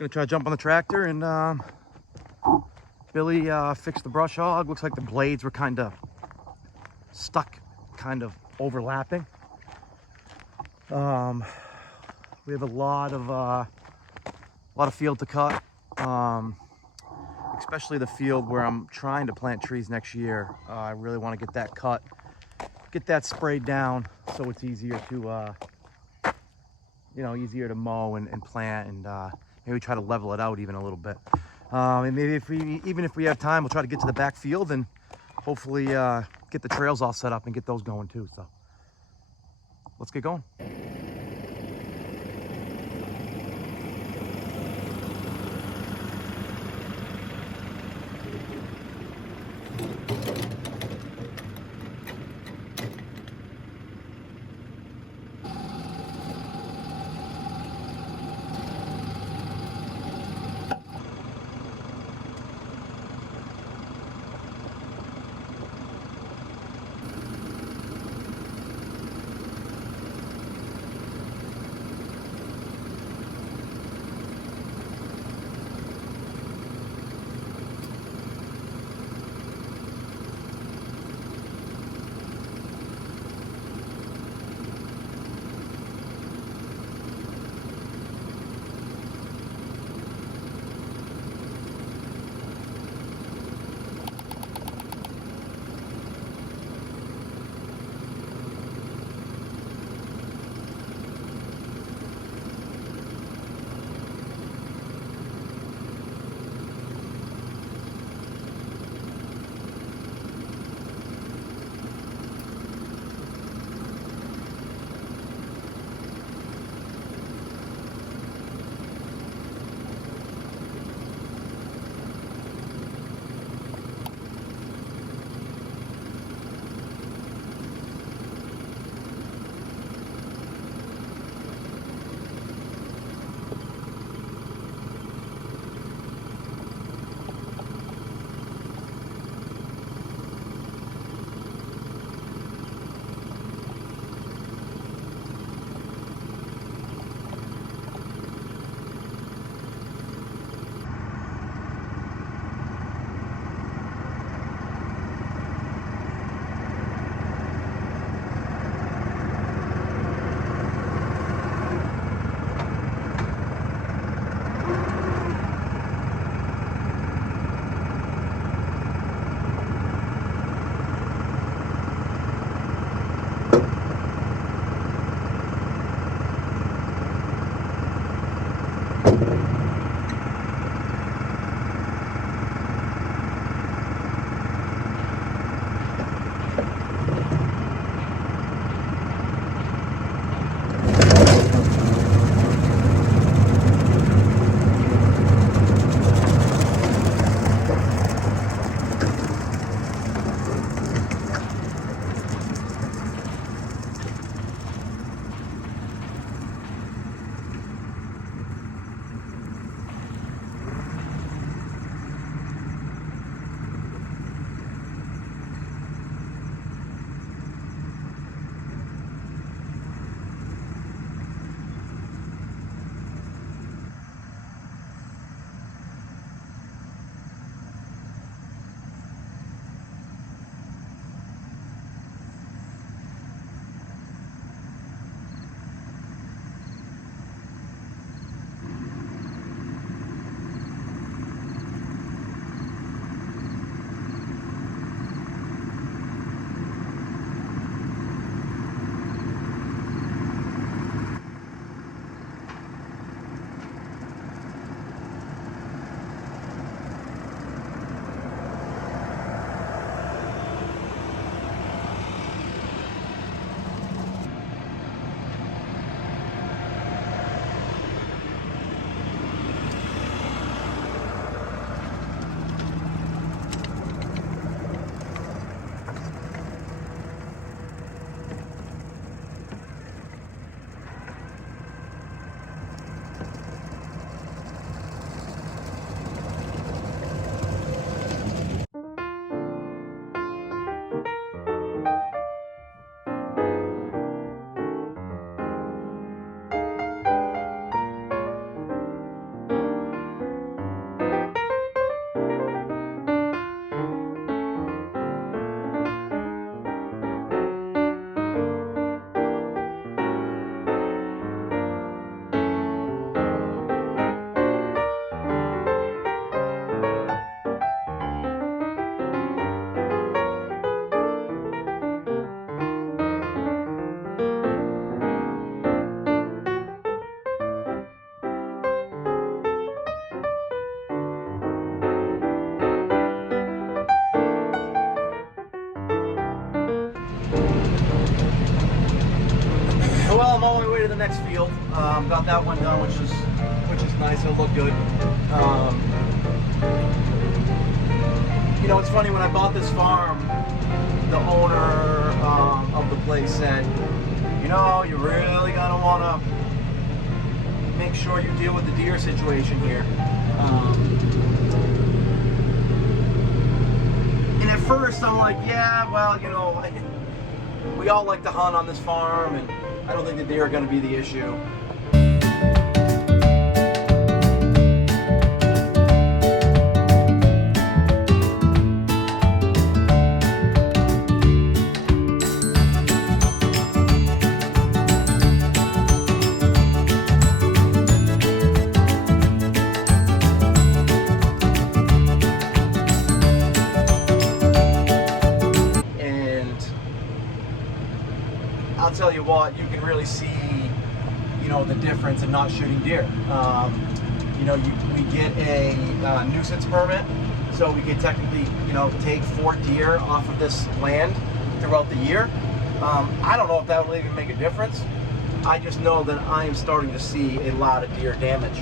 Gonna try to jump on the tractor and Billy fixed the brush hog. Looks like the blades were kind of stuck, kind of overlapping. We have a lot of field to cut, especially the field where I'm trying to plant trees next year. I really want to get that cut, get that sprayed down so it's easier to easier to mow and plant, and maybe try to level it out even a little bit. And maybe even if we have time, we'll try to get to the back field and hopefully get the trails all set up and get those going too. So let's get going. next field. Got that one done, which is nice. It'll look good. You know, it's funny, when I bought this farm, the owner of the place said, you know, you're really gonna want to make sure you deal with the deer situation here. And at first I'm like, yeah, well, you know, we all like to hunt on this farm, and I don't think the deer are going to be the issue. I'll tell you what, you can really see, you know, the difference in not shooting deer. You know, we get a nuisance permit, so we could technically, you know, take 4 deer off of this land throughout the year. I don't know if that will even make a difference. I just know that I am starting to see a lot of deer damage.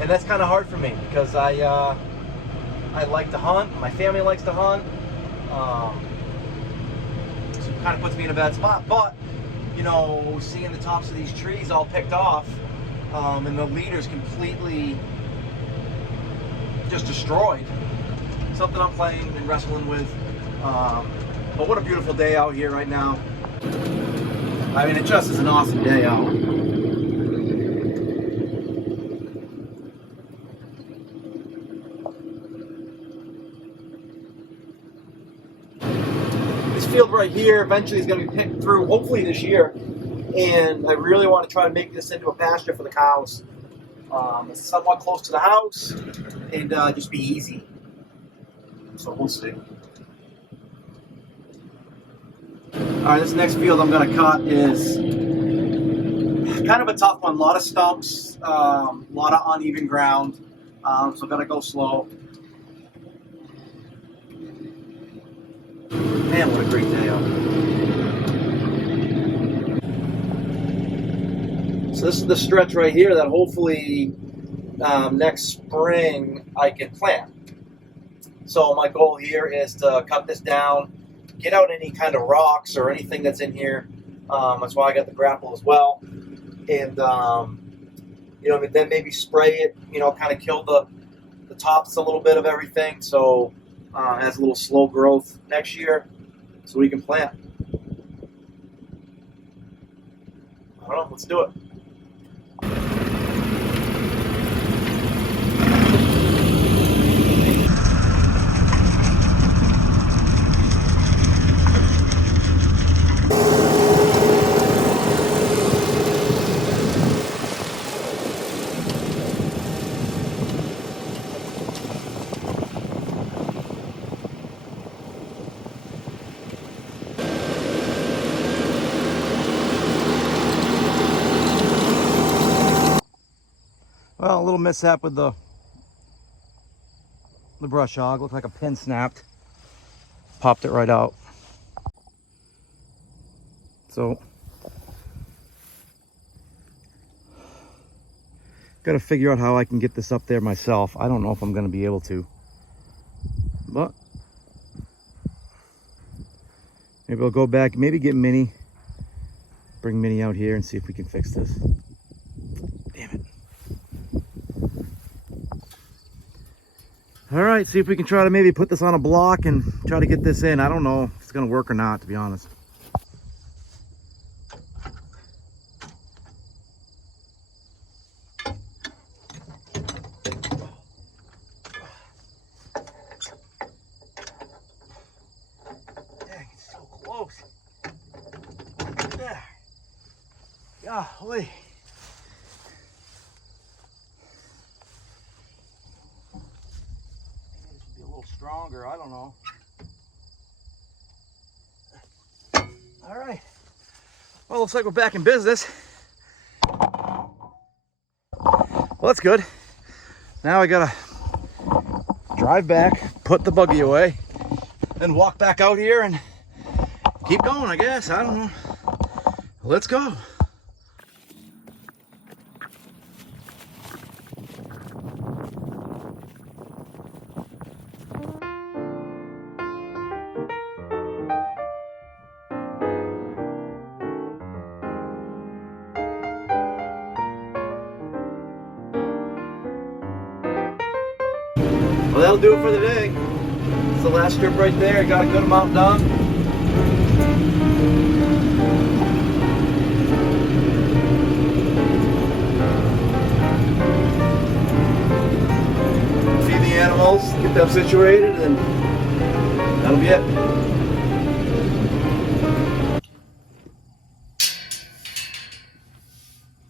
And that's kind of hard for me because I like to hunt, my family likes to hunt. So it kind of puts me in a bad spot, but you know, seeing the tops of these trees all picked off, and the leaders completely just destroyed, something I'm playing and wrestling with. But what a beautiful day out here right now. I mean, it just is an awesome day out. Field right here eventually is going to be picked through, hopefully this year, and I really want to try to make this into a pasture for the cows. It's somewhat close to the house and just be easy, so we'll see. Alright, this next field I'm going to cut is kind of a tough one. A lot of stumps, a lot of uneven ground, so I've got to go slow. Man, what a great day out. So this is the stretch right here that hopefully next spring I can plant. So my goal here is to cut this down, get out any kind of rocks or anything that's in here. That's why I got the grapple as well. And, you know, then maybe spray it, you know, kind of kill the tops a little bit of everything. So it has a little slow growth next year, so we can plant. I don't know, let's do it. Well, a little mishap with the brush hog. Looked like a pin snapped. Popped it right out. So, gotta figure out how I can get this up there myself. I don't know if I'm gonna be able to, but maybe I'll go back, maybe get Minnie, bring Minnie out here and see if we can fix this. Damn it. All right, see if we can try to maybe put this on a block and try to get this in. I don't know if it's gonna work or not, to be honest. Dang, it's so close. There. Golly. Stronger, I don't know. All right. Well, looks like we're back in business. Well, that's good. Now I gotta drive back, put the buggy away, then walk back out here and keep going, I guess. I don't know. Let's go. Well, that'll do it for the day. It's the last strip right there. Got a good amount done. Feed the animals, get them situated, and that'll be it.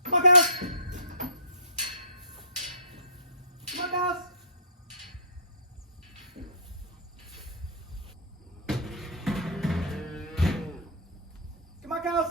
Come on, guys! Come on, guys! Come on, cows!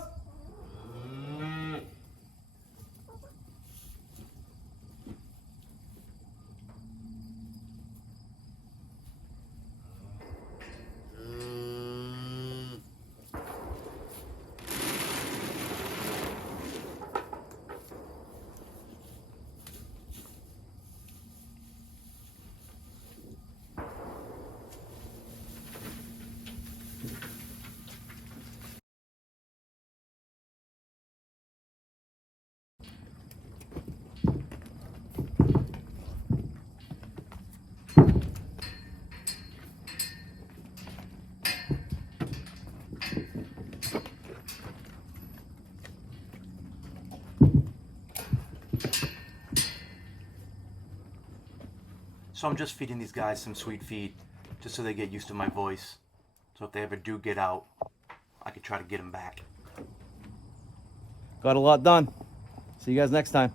So I'm just feeding these guys some sweet feed, just so they get used to my voice. So if they ever do get out, I could try to get them back. Got a lot done. See you guys next time.